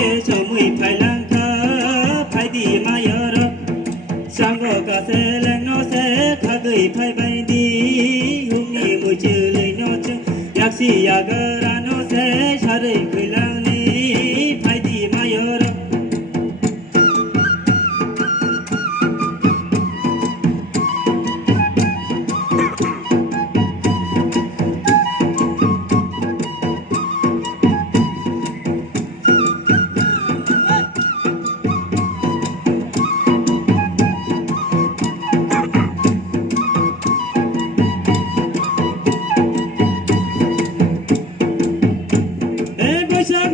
ke cho mui phai lang tha phai đi ma yo ro sang go ka se lang no se kha gui phai bai đi hung ni mu chư lời no chư yak si ya ga ra no se cha rei gui lang ni phai đi ma yo ro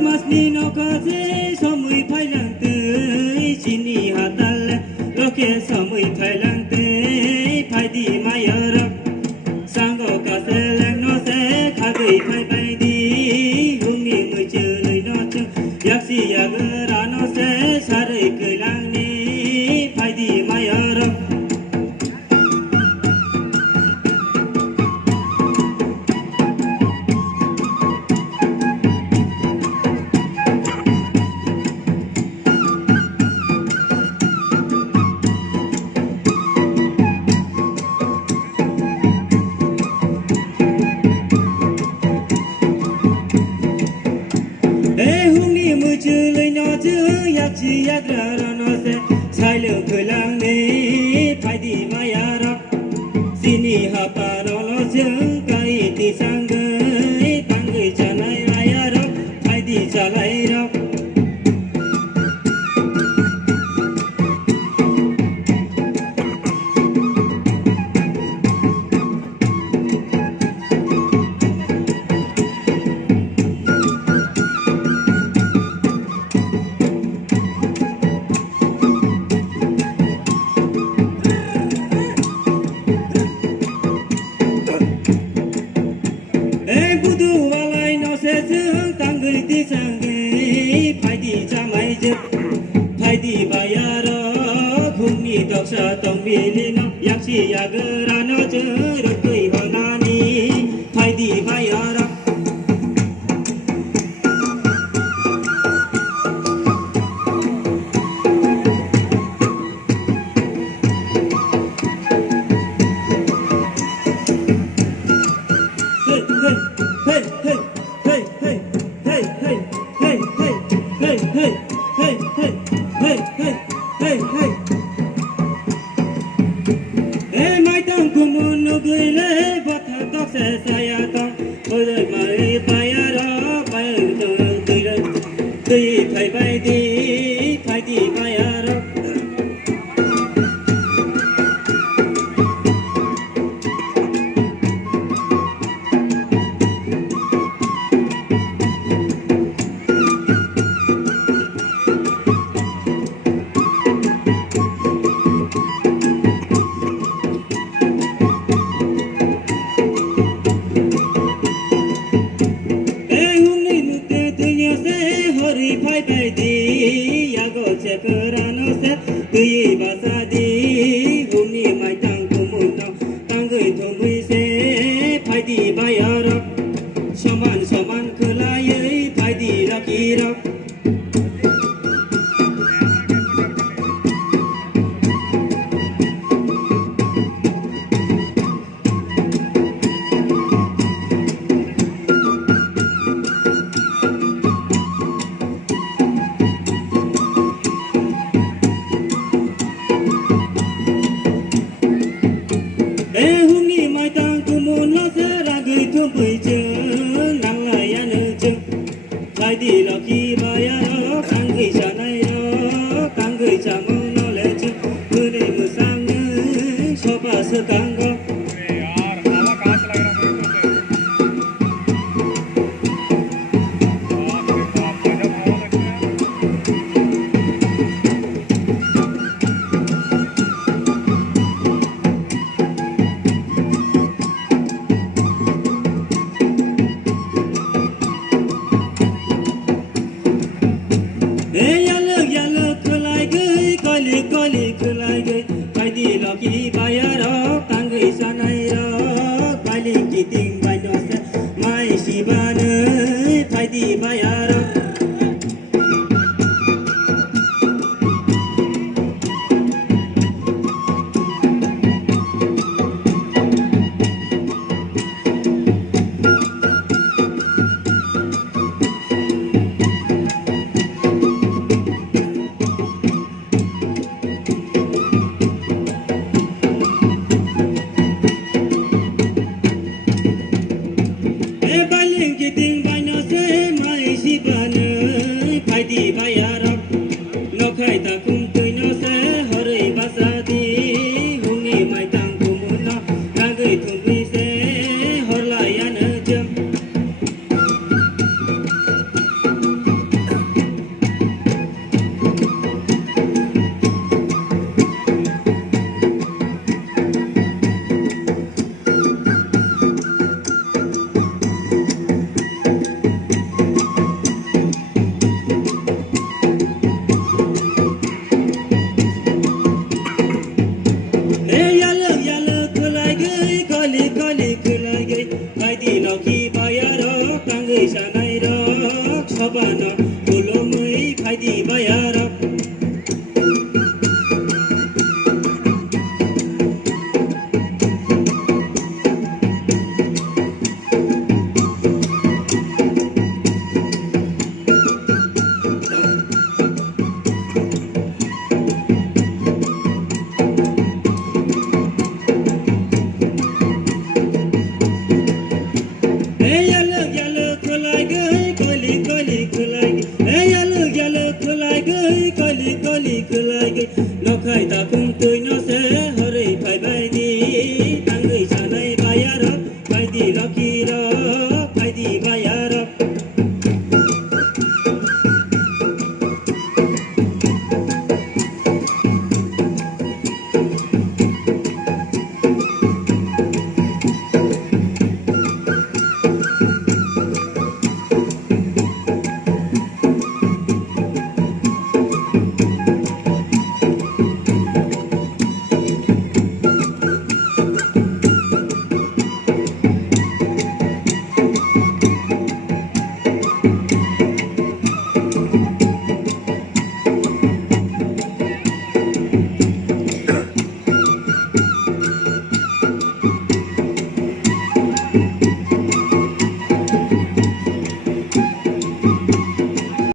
Masni no kaze samui phai lang te chini hatal loke samui phai lang te phai di mayar sango kaze lang no se khagei phai bai di hungi mu chư lời no chu yak si yak ra no se sarei kai lang ni phai di mayar chư lời no chư yak chi yak ra ra no se sai lượng khơi lang ni phai đi maya ra sini ha pa ro lo chừng kai ti sang gai tang gai cha lai lai ra phai đi cha lai ra budu walai no se sương tang gửi ti sang gai phai đi cha mai chứ phai đi baya ro khung ni tok sa tong bi li no yak si yak ra no chứ rot gửi hol na ni phai đi baya ro mai tang kumun no gui le bat ha tok se sa ya tong oi oi mai pa ya ra pa tu tu le tu phai bai di pa ya ra phai bai đi ya go che kara no se tui ba sa di hum ni mai tang ku mun no tang gui thong bui se phai đi ba ya ro saman saman khla ye phai đi ra ki ro mai tang ku mun lo se ra gui thum bui chư nang la ya nu chư lai đi lo ki ba ya bayar